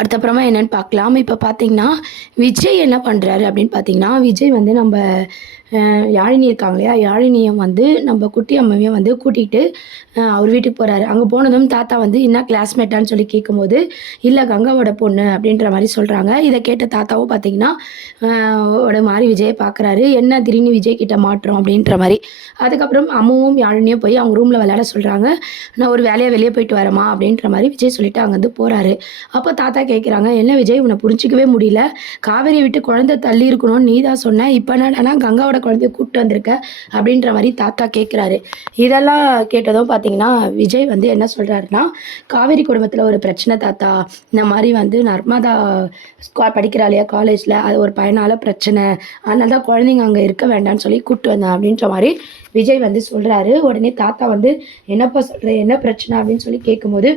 அடுத்தப்புறமா என்னென்னு பார்க்கலாம். இப்போ பார்த்தீங்கன்னா, விஜய் என்ன பண்ணுறாரு அப்படின்னு பார்த்தீங்கன்னா, விஜய் வந்து நம்ம யாழினி இருக்காங்க இல்லையா? யாழினியை வந்து நம்ம குட்டி அம்மாவையும் வந்து கூட்டிகிட்டு அவர் வீட்டுக்கு போகிறாரு. அங்கே போனதும் தாத்தா வந்து என்ன கிளாஸ்மேட்டான்னு சொல்லி கேட்கும்போது, இல்லை கங்காவோட பொண்ணு அப்படின்ற மாதிரி சொல்கிறாங்க. இதை கேட்ட தாத்தாவும் பார்த்தீங்கன்னா ஒரு மாதிரி விஜயை பார்க்குறாரு. என்ன திடீர்னு விஜய் கிட்ட மாட்டுறோம் அப்படின்ற மாதிரி. அதுக்கப்புறம் அம்மாவும் யாழினியும் போய் அவங்க ரூமில் விளையாட சொல்கிறாங்க. நான் ஒரு வேலையை வெளியே போயிட்டு வரேம்மா அப்படின்ற மாதிரி விஜய் சொல்லிட்டு அங்கேருந்து போகிறாரு. அப்போ தாத்தா கேட்குறாங்க, என்ன விஜய் உன்னை புரிஞ்சிக்கவே முடியல, காவேரியை விட்டு குழந்தை தள்ளி இருக்கணும்னு நீ தான் சொன்ன, இப்போ என்னன்னா கங்காவோட குழந்தைய கூப்பிட்டு வந்திருக்க அப்படின்ற மாதிரி தாத்தா கேட்குறாரு. இதெல்லாம் கேட்டதும் பார்த்தீங்கன்னா விஜய் வந்து என்ன சொல்கிறாருன்னா, காவேரி குடும்பத்தில் ஒரு பிரச்சனை தாத்தா, இந்த மாதிரி வந்து நர்மதா படிக்கிறா இல்லையா காலேஜில், அது ஒரு பையனால் பிரச்சனை, அதனால தான் குழந்தைங்க அங்கே இருக்க வேண்டாம்னு சொல்லி கூப்பிட்டு வந்தேன் அப்படின்ற மாதிரி விஜய் வந்து சொல்கிறாரு. உடனே தாத்தா வந்து என்னப்பா சொல்கிற, என்ன பிரச்சனை அப்படின்னு சொல்லி கேட்கும்போது,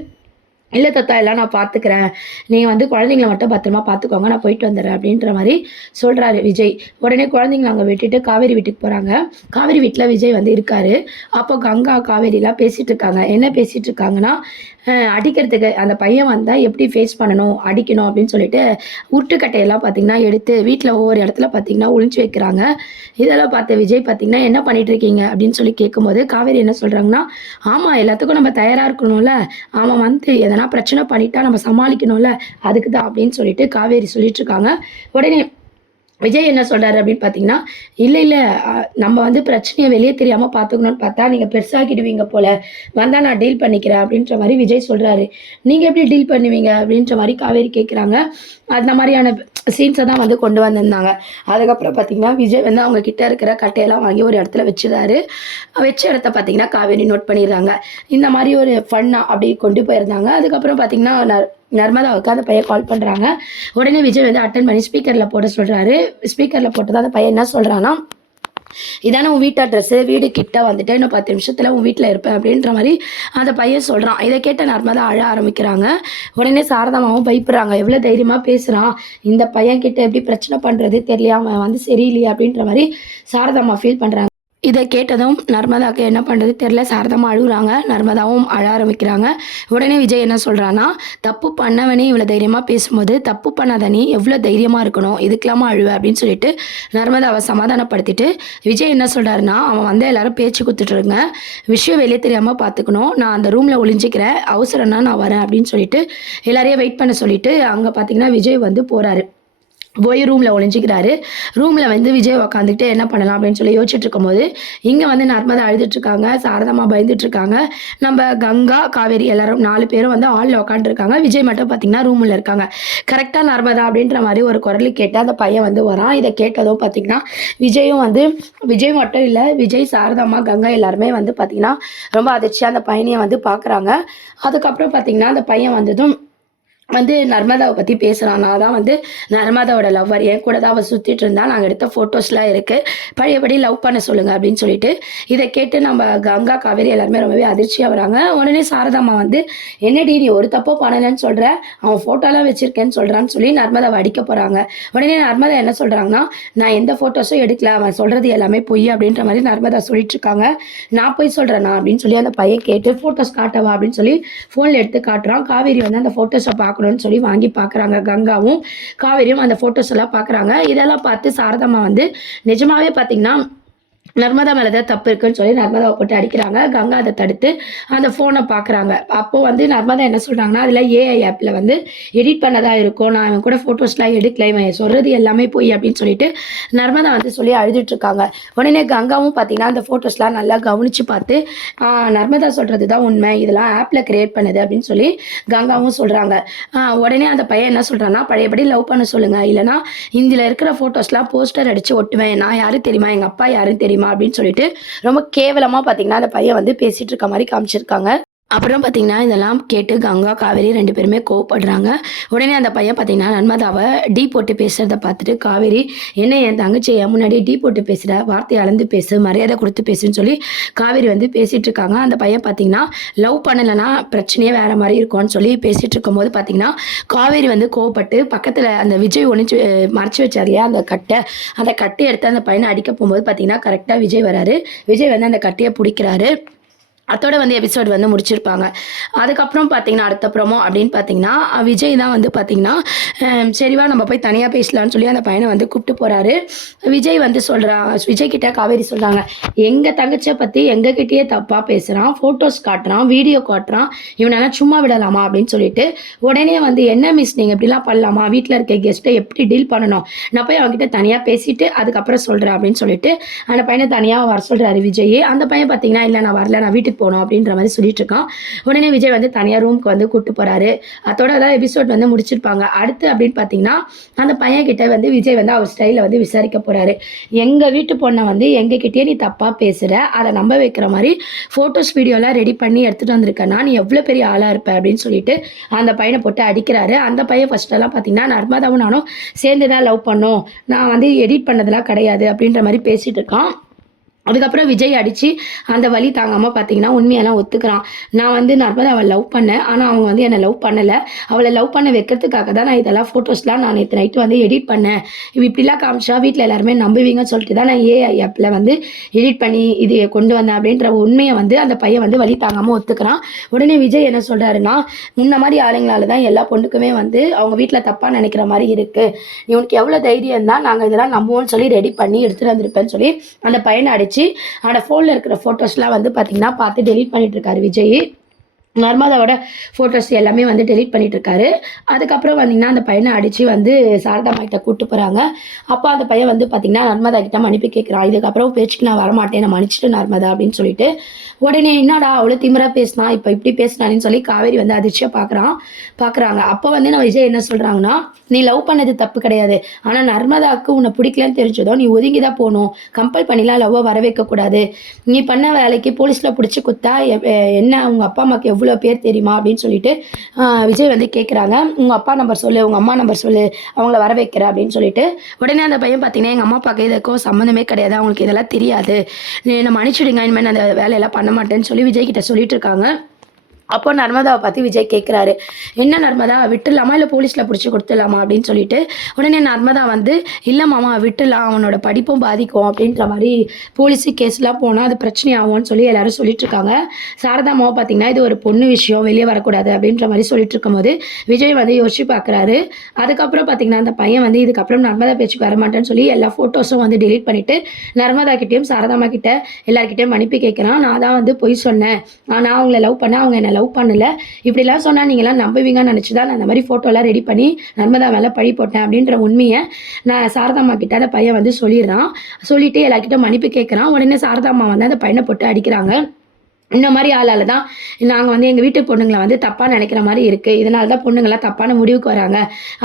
இல்லை தாத்தா எல்லாம் நான் பார்த்துக்கிறேன், நீங்கள் வந்து குழந்தைங்கள மட்டும் பத்திரமா பார்த்துக்கோங்க, நான் போயிட்டு வந்துடுறேன் அப்படின்ற மாதிரி சொல்கிறாரு விஜய். உடனே குழந்தைங்கள அங்கே விட்டுட்டு காவேரி வீட்டுக்கு போகிறாங்க. காவேரி வீட்டில் விஜய் வந்து இருக்காரு. அப்போ கங்கா காவேரிலாம் பேசிகிட்டு இருக்காங்க. என்ன பேசிகிட்டு இருக்காங்கன்னா, அடிக்கிறதுக்கு அந்த பையன் வந்தால் எப்படி ஃபேஸ் பண்ணணும், அடிக்கணும் அப்படின்னு சொல்லிட்டு உருட்டுக்கட்டையெல்லாம் பார்த்திங்கன்னா எடுத்து வீட்டில் ஒவ்வொரு இடத்துல பார்த்திங்கன்னா ஒளிஞ்சு வைக்கிறாங்க. இதெல்லாம் பார்த்து விஜய் பார்த்திங்கன்னா என்ன பண்ணிகிட்ருக்கீங்க அப்படின்னு சொல்லி கேட்கும்போது காவேரி என்ன சொல்கிறாங்கன்னா, ஆமாம் எல்லாத்துக்கும் நம்ம தயாராக இருக்கணும்ல, அவன் வந்து எதனா பிரச்சனை பண்ணிட்டா நம்ம சமாளிக்கணும்ல, அதுக்கு தான் அப்படின்னு சொல்லிட்டு காவேரி சொல்லிட்டுருக்காங்க. உடனே விஜய் என்ன சொல்கிறாரு அப்படின்னு பார்த்தீங்கன்னா, இல்லை நம்ம வந்து பிரச்சனையை வெளியே தெரியாமல் பார்த்துக்கணும்னு பார்த்தா நீங்கள் பெருசாகிடுவீங்க போல், வந்தால் நான் டீல் பண்ணிக்கிறேன் அப்படின்ற மாதிரி விஜய் சொல்கிறாரு. நீங்கள் எப்படி டீல் பண்ணுவீங்க அப்படின்ற மாதிரி காவேரி கேட்குறாங்க. அந்த மாதிரியான சீன்ஸை தான் வந்து கொண்டு வந்திருந்தாங்க. அதுக்கப்புறம் பார்த்திங்கன்னா விஜய் வந்து அவங்க கிட்டே இருக்கிற கட்டையெல்லாம் வாங்கி ஒரு இடத்துல வச்சுறாரு. வச்ச இடத்த பார்த்திங்கன்னா காவேரி நோட் பண்ணிடுறாங்க. இந்த மாதிரி ஒரு ஃபன்னாக அப்படி கொண்டு போயிருந்தாங்க. அதுக்கப்புறம் பார்த்திங்கன்னா நர்மதாவுக்கு அந்த பையன் கால் பண்ணுறாங்க. உடனே விஜய் வந்து அட்டன் பண்ணி ஸ்பீக்கரில் போட சொல்கிறாரு. ஸ்பீக்கரில் போட்டு தான் அந்த பையன் என்ன சொல்கிறான்னா, இதானே உன் வீட்டு அட்ரெஸ்ஸு, வீடு கிட்ட வந்துட்டு இன்னும் 10 நிமிஷத்தில் உன் வீட்டில் இருப்பேன் அப்படின்ற மாதிரி அந்த பையன் சொல்கிறான். இதை கேட்ட நர்மதா அழ ஆரம்பிக்கிறாங்க. உடனே சாரதாமாவும் பயப்படுறாங்க. எவ்வளோ தைரியமாக பேசுகிறான், இந்த பையன் கிட்ட எப்படி பிரச்சனை பண்ணுறது தெரியல, அவன் வந்து சரியில்லையே அப்படின்ற மாதிரி சாரதாமா ஃபீல் பண்ணுறாங்க. இதை கேட்டதும் நர்மதாவுக்கு என்ன பண்ணுறது தெரில, சாரதாமா அழுகுறாங்க. நர்மதாவும் அழ ஆரம்பிக்கிறாங்க. உடனே விஜய் என்ன சொல்கிறான்னா, தப்பு பண்ணவனே இவ்வளோ தைரியமாக பேசும்போது தப்பு பண்ணாத நீ எவ்வளோ தைரியமாக இருக்கணும், இதுக்கெல்லாமா அழுவ அப்படின்னு சொல்லிட்டு நர்மதாவை சமாதானப்படுத்திட்டு விஜய் என்ன சொல்கிறாருன்னா, அவன் வந்து எல்லாரும் பேச்சு கொடுத்துட்ருங்க, விஷயம் வெளியே தெரியாமல் பார்த்துக்கணும், நான் அந்த ரூமில் ஒளிஞ்சிக்கிறேன், அவசரம்னா நான் வரேன் அப்படின்னு சொல்லிட்டு எல்லாரையும் வெயிட் பண்ண சொல்லிட்டு அங்கே பார்த்தீங்கன்னா விஜய் வந்து போகிறாரு. போய் ரூமில் ஒளிஞ்சிக்கிறாரு. ரூமில் வந்து விஜய் உக்காந்துக்கிட்டு என்ன பண்ணலாம் அப்படின்னு சொல்லி யோசிச்சுட்டு இருக்கும்போது இங்கே வந்து நர்மதா அழுதுட்ருக்காங்க, சாரதாமா பயந்துட்டுருக்காங்க. நம்ம கங்கா காவேரி எல்லாரும் 4 பேரும் வந்து ஹாலில் உட்காந்துருக்காங்க. விஜய் மட்டும் பார்த்திங்கன்னா ரூமில் இருக்காங்க. கரெக்டாக நர்மதா அப்படின்ற மாதிரி ஒரு குரல் கேட்டு அந்த பையன் வந்து வரான். இதை கேட்டதும் பார்த்திங்கன்னா விஜய் மட்டும் இல்லை, விஜய், சாரதாமா, கங்கா எல்லாருமே வந்து பார்த்திங்கன்னா ரொம்ப அதிர்ச்சியாக அந்த பையனையை வந்து பார்க்குறாங்க. அதுக்கப்புறம் பார்த்திங்கன்னா அந்த பையன் வந்ததும் வந்து நர்மதாவை பற்றி பேசுகிறான். நான் தான் வந்து நர்மதாவோட லவ்வர், என் கூட தான் அவள் சுற்றிட்டு இருந்தா, நாங்கள் எடுத்த ஃபோட்டோஸ்லாம் இருக்குது, பழையபடி லவ் பண்ண சொல்லுங்கள் அப்படின்னு சொல்லிட்டு இதை கேட்டு நம்ம கங்கா காவேரி எல்லாருமே ரொம்பவே அதிர்ச்சியாக வராங்க. உடனே சாரதாம்மா வந்து, என்னடி நீ ஒரு தப்போ பண்ணலைன்னு சொல்கிற, அவன் ஃபோட்டோலாம் வச்சுருக்கேன்னு சொல்கிறான்னு சொல்லி நர்மதாவை அடிக்க போகிறாங்க. உடனே நர்மதா என்ன சொல்கிறாங்கன்னா, நான் எந்த ஃபோட்டோஸும் எடுக்கல, அவன் சொல்கிறது எல்லாமே பொய் அப்படின்ற மாதிரி நர்மதா சொல்லிட்டு இருக்காங்க. நான் போய் சொல்கிறேன்னா அப்படின்னு சொல்லி அந்த பையன் கேட்டு ஃபோட்டோஸ் காட்டவா அப்படின்னு சொல்லி ஃபோனில் எடுத்து காட்டுறான். காவேரி வந்து அந்த ஃபோட்டோஸை பார்க்கணும்னு சொல்லி வாங்கி பார்க்குறாங்க. கங்காவும் காவேரியும் அந்த ஃபோட்டோஸ் எல்லாம் பார்க்குறாங்க. இதெல்லாம் பார்த்து சாரதாம்மா வந்து நிஜமாவே பார்த்தீங்கன்னா நர்மதா மேலே தான் தப்பு இருக்குன்னு சொல்லி நர்மதாவை போட்டு அடிக்கிறாங்க. கங்கா அதை தடுத்து அந்த ஃபோனை பார்க்குறாங்க. அப்போது வந்து நர்மதா என்ன சொல்கிறாங்கன்னா, அதில் ஏஐ ஆப்பில் வந்து எடிட் பண்ணதாக இருக்கும், நான் அவன் கூட ஃபோட்டோஸ்லாம் எடுக்கல, இவன் சொல்கிறது எல்லாமே போய் அப்படின்னு சொல்லிட்டு நர்மதா வந்து சொல்லி அழுதுட்ருக்காங்க. உடனே கங்காவும் பார்த்திங்கன்னா அந்த ஃபோட்டோஸ்லாம் நல்லா கவனித்து பார்த்து நர்மதா சொல்கிறது தான் உண்மை, இதெல்லாம் ஆப்பில் க்ரியேட் பண்ணுது அப்படின்னு சொல்லி கங்காவும் சொல்கிறாங்க. உடனே அந்த பையன் என்ன சொல்கிறான்னா, பழையபடி லவ் பண்ண சொல்லுங்கள், இல்லைனா இதில் இருக்கிற ஃபோட்டோஸ்லாம் போஸ்டர் அடித்து ஒட்டுவேன், நான் யாரும் தெரியுமா, எங்கள் அப்பா யாரும் தெரியுமா அப்படின்னு சொல்லிட்டு ரொம்ப கேவலமா பாத்தீங்கன்னா அந்த பையன் வந்து பேசிட்டு இருக்க மாதிரி காமிச்சிருக்காங்க. அப்புறம் பார்த்தீங்கன்னா இதெல்லாம் கேட்டு கங்கா காவேரி 2 பேருமே கோவப்படுறாங்க. உடனே அந்த பையன் பார்த்தீங்கன்னா நர்மதாவை டீ போட்டு பேசுகிறத பார்த்துட்டு காவேரி, என்ன என் தங்கச்சி முன்னாடி டீ போட்டு பேசுகிற, வார்த்தையை அளந்து பேசு, மரியாதை கொடுத்து பேசுன்னு சொல்லி காவேரி வந்து பேசிகிட்டு இருக்காங்க. அந்த பையன் பார்த்தீங்கன்னா லவ் பண்ணலைன்னா பிரச்சனையே வேறு மாதிரி இருக்கும்னு சொல்லி பேசிகிட்டு இருக்கும்போது பார்த்தீங்கன்னா காவேரி வந்து கோவப்பட்டு பக்கத்தில் அந்த விஜய் மறைச்சி வச்சார் இல்லையா அந்த கட்டை எடுத்து அந்த பையனை அடிக்க போகும்போது பார்த்தீங்கன்னா கரெக்டாக விஜய் வராரு. விஜய் வந்து அந்த கட்டையை பிடிக்கிறாரு. அதோட வந்து எபிசோட் வந்து முடிச்சிருப்பாங்க. அதுக்கப்புறம் பார்த்தீங்கன்னா, அடுத்த ப்ரோமோ அப்படின்னு பார்த்தீங்கன்னா, விஜய் தான் வந்து பார்த்தீங்கன்னா, சரிவா நம்ம போய் தனியா பேசலான்னு சொல்லி அந்த பையன வந்து கூப்பிட்டு போறாரு. விஜய் வந்து விஜய் கிட்ட காவேரி சொல்றாங்க, "எங்க தங்கச்சிய பத்தி எங்ககிட்டயே தப்பா பேசுறான். ஃபோட்டோஸ் காட்டுறான், வீடியோ காட்டுறான். இவனெல்லாம் சும்மா விடலாமா?" அப்படின்னு சொல்லிட்டு, உடனே வந்து, "என்ன மிஸ் நீங்க இப்படிலாம் பண்ணலாமா? வீட்ல இருக்க கெஸ்ட்ட எப்படி டீல் பண்ணணும்? நான் போய் அவன்கிட்ட தனியா பேசிட்டு அதுக்கப்புறம் சொல்றேன்." அப்படின்னு சொல்லிட்டு, அந்த பையன தனியா வர சொல்றாரு விஜய். அந்த பையன் பார்த்தீங்கன்னா, "இல்ல நான் வரல. நான் வீட்டுக்கு போகணும்." அப்படின்ற மாதிரி சொல்லிட்டு இருக்கான். உடனே விஜய் வந்து தனியா ரூமுக்கு வந்து கூட்டு போறாரு. அதோட தான் எபிசோட் வந்து முடிச்சிருப்பாங்க. அடுத்து அப்படின்னு பார்த்தீங்கன்னா, அந்த பையன் கிட்ட வந்து விஜய் வந்து அவர் ஸ்டைல்ல வந்து விசாரிக்க போறாரு. "எங்க வீட்டு பொண்ண வந்து எங்ககிட்டயே நீ தப்பா பேசுற. அத நம்ப வைக்கிற மாரி ஃபோட்டோஸ், வீடியோலாம் ரெடி பண்ணி எடுத்துட்டு வந்திருக்கன்னா, நீ எவ்வளோ பெரிய ஆளா இருப்ப?" அப்படின்னு சொல்லிட்டு அந்த பையன போட்டு அடிக்கிறாரு. அந்த பையன் ஃபர்ஸ்ட்டெல்லாம் பார்த்தீங்கன்னா, "நர்மதாவும் நானும் சேர்ந்து தான் லவ் பண்ணோம். நான் வந்து எடிட் பண்ணதெல்லாம் கிடையாது." அப்படின்ற மாரி பேசிட்டு இருக்கான். அதுக்கப்புறம் விஜய் அடிச்சு அந்த வலி தாங்காம பார்த்தீங்கன்னா, உண்மையெல்லாம் ஒத்துக்கிறான். "நான் வந்து நர்மதாவ லவ் பண்ணேன். ஆனா அவங்க வந்து என்ன லவ் பண்ணல. அவள லவ் பண்ண வைக்கிறதுக்காக தான் நான் இதெல்லாம் ஃபோட்டோஸ்லாம் நான் நேத்து நைட்டு வந்து எடிட் பண்ணேன். இவ இப்படிலாம் காமிச்சா வீட்ல எல்லாருமே நம்புவீங்கன்னு சொல்லிட்டு தான் நான் ஏஐ ஆப்ல வந்து எடிட் பண்ணி இது கொண்டு வந்தேன்." அப்படின்ற உண்மைய வந்து அந்த பையன் வந்து வலி தாங்காம ஒத்துக்கிறான். உடனே விஜய் என்ன சொல்றாருன்னா, "முன்ன மாரி ஆளுங்களால தான் எல்லா பொண்ணுக்குமே வந்து அவங்க வீட்ல தப்பா நினைக்கிற மாரி இருக்கு. உனக்கு எவ்வளோ தைரியம் தான் நாங்க இதெல்லாம் நம்புவோம்னு சொல்லி ரெடி பண்ணி எடுத்துட்டு வந்திருப்பேன்னு" சொல்லி அந்த பையனை அடிச்சு அவனோட ஃபோன்ல இருக்கிற ஃபோட்டோஸ்லாம் வந்து பார்த்தீங்கன்னா பார்த்து டெலீட் பண்ணிட்டு இருக்காரு விஜய். நர்மதாவோட ஃபோட்டோஸ் எல்லாமே வந்து டெலீட் பண்ணிட்டு இருக்காரு. அதுக்கப்புறம் வந்தீங்கன்னா, அந்த பையனை அடிச்சு வந்து சாரதாம்மா கிட்ட கூட்டு போறாங்க. அப்போ அந்த பையன் வந்து பார்த்தீங்கன்னா, நர்மதா கிட்ட மன்னிப்பு கேட்குறான். "இதுக்கப்புறம் பேச்சுக்கு நான் வரமாட்டேன். என்னை மன்னிச்சுட்டு நர்மதா." அப்படின்னு சொல்லிட்டு. உடனே, "என்னடா அவ்வளோ திமிரா பேசினா, இப்போ இப்படி பேசினானேன்னு" சொல்லி காவேரி வந்து அதிர்ச்சியா பார்க்குறாங்க. அப்போ வந்து நான் விஜய் என்ன சொல்றாங்கன்னா, "நீ லவ் பண்ணது தப்பு கிடையாது. ஆனா நர்மதாவுக்கு உன்னை பிடிக்கலன்னு தெரிஞ்சதும் நீ ஒதுங்கி தான் போகணும். கம்பல் பண்ணிலாம் லவ்வ வர வைக்கக்கூடாது. நீ பண்ண வேலைக்கு போலீஸ்ல பிடிச்சி குத்தா என்ன உங்க அப்பா அம்மாவுக்கு எவ்வளோ பேர் தெரியுமா?" அப்படின்னு சொல்லிட்டு விஜய் வந்து கேட்குறாங்க. "உங்க அப்பா நம்பர் சொல்லு, உங்க அம்மா நம்பர் சொல்லு, அவங்கள வர வைக்கிறேன்." அப்படின்னு சொல்லிட்டு. உடனே அந்த பையன் பார்த்தீங்கன்னா, "எங்க அம்மா அப்பாவுக்கு இதுக்கும் சம்மந்தமே கிடையாது. அவங்களுக்கு இதெல்லாம் தெரியாது. என்னை மன்னிச்சிடுங்க. இனிமேல் நான் அந்த வேலையெல்லாம் பண்ண மாட்டேன்னு" சொல்லி விஜய் கிட்ட சொல்லிட்டு இருக்காங்க. அப்போ நர்மதாவை பார்த்து விஜய் கேட்குறாரு, "என்ன நர்மதா, விட்டுடலாமா இல்லை போலீஸில் பிடிச்சி கொடுத்துடலாமா?" அப்படின்னு சொல்லிட்டு. உடனே நர்மதா வந்து, "இல்லை மாமா, விட்டுடலாம். அவனோட படிப்பும் பாதிக்கும். அப்படின்ற மாதிரி போலீஸு கேஸ்லாம் போனால் அது பிரச்சனை ஆகும்னு" சொல்லி எல்லாரும் சொல்லிட்டு இருக்காங்க. சாரதாம்மாவை பார்த்தீங்கன்னா, "இது ஒரு பொண்ணு விஷயம், வெளியே வரக்கூடாது." அப்படின்ற மாதிரி சொல்லிட்டு இருக்கும்போது விஜய் வந்து யோசிச்சு பார்க்குறாரு. அதுக்கப்புறம் பார்த்தீங்கன்னா, அந்த பையன் வந்து இதுக்கப்புறம் நர்மதா பேச்சுக்கு வரமாட்டேன்னு சொல்லி எல்லா ஃபோட்டோஸும் வந்து டெலீட் பண்ணிவிட்டு நர்மதா கிட்டேயும் சாரதாம்மா கிட்ட எல்லார்கிட்டையும் மன்னிப்பு கேட்குறான். "நான் தான் வந்து பொய் சொன்னேன். நான் அவங்கள லவ் பண்ணேன். அவங்க என்னை லவ் பண்ணல. இப்படிலாம் சொன்னா நீங்கலாம் நம்புவீங்கன்னு நினைச்சு தான் நான் இந்த மாதிரி ஃபோட்டோலாம் ரெடி பண்ணி நர்மதா மேல பழி போட்டேன்." அப்படின்ற உண்மைய நான் சாரதாம்மா கிட்ட அந்த பையன் வந்து சொல்லிடுறான். சொல்லிட்டு எல்லார்கிட்ட மன்னிப்பு கேட்குறான். உடனே சாரதாம்மா வந்து அந்த பையனை போட்டு அடிக்கிறாங்க. "இந்த மாதிரி ஆளால தான் நாங்க வந்து எங்க வீட்டு பொண்ணுங்கள வந்து தப்பா நினைக்கிற மாரி இருக்கு. இதனால தான் பொண்ணுங்கலாம் தப்பான முடிவுக்கு வராங்க."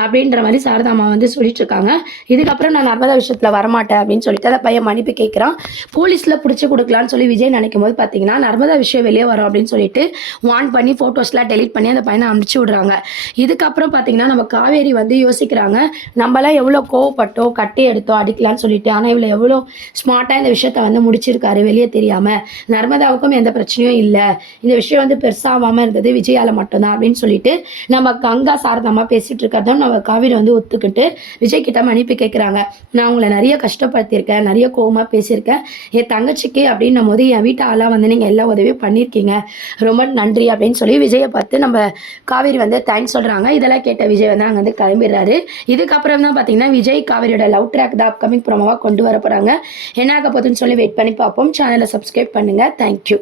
அப்படின்ற மாரி சாரதாம்மா வந்து சொல்லிட்டு இருக்காங்க. "இதுக்கப்புறம் நான் நர்மதா விஷயத்துல வரமாட்டேன்." அப்படின்னு சொல்லிட்டு அந்த பையன் மன்னிப்பு கேட்குறான். போலீஸ்ல புடிச்சு குடுக்கலான்னு சொல்லி விஜய் நினைக்கும்போது பார்த்தீங்கன்னா, நர்மதா விஷயம் வெளியே வரும் அப்படின்னு சொல்லிட்டு வார்ன் பண்ணி ஃபோட்டோஸ்லாம் டெலீட் பண்ணி அந்த பையனை அனுப்பிச்சு விடுறாங்க. இதுக்கப்புறம் பார்த்தீங்கன்னா, நம்ம காவேரி வந்து யோசிக்கிறாங்க, நம்மலாம் எவ்வளோ கோவப்பட்டோம், கட்டி எடுத்தோம், அடிக்கலான்னு சொல்லிட்டு. ஆனா இவ்வளோ எவ்வளோ ஸ்மார்ட்டா இந்த விஷயத்த வந்து முடிச்சிருக்காரு வெளியே தெரியாம. நர்மதாவுக்கும் எந்த பிரச்சனையும் இல்ல. இந்த விஷயம் வந்து பெருசாவாம இருந்தது விஜயால மட்டும்தான் அப்படின்னு சொல்லிட்டு நம்ம கங்கா சாரதாம்மா பேசிட்டு இருக்கிறதும் நம்ம காவேரி வந்து ஒத்துக்கிட்டு விஜய் கிட்ட மன்னிப்பு கேட்குறாங்க. "நான் உங்களை நிறைய கஷ்டப்படுத்தியிருக்கேன், நிறைய கோவமா பேசியிருக்கேன். என் தங்கச்சிக்கு அப்படின்னும் போது என் வீட்டு ஆளா வந்து நீங்க எல்லா உதவியும் பண்ணியிருக்கீங்க. ரொம்ப நன்றி." அப்படின்னு சொல்லி விஜயை பார்த்து நம்ம காவேரி வந்து தேங்க்ஸ் சொல்றாங்க. இதெல்லாம் கேட்ட விஜய் வந்து அங்கே வந்து கிளம்பிடுறாரு. இதுக்கப்புறம் தான் பார்த்தீங்கன்னா, விஜய் காவேரியோட லவ் ட்ராக் தான் அப்கமிங் ப்ரோமோவா கொண்டு வர போறாங்க. என்ன ஆக போகுதுன்னு சொல்லி வெயிட் பண்ணி பார்ப்போம். சேனலை சப்ஸ்கிரைப் பண்ணுங்க. தேங்க்யூ.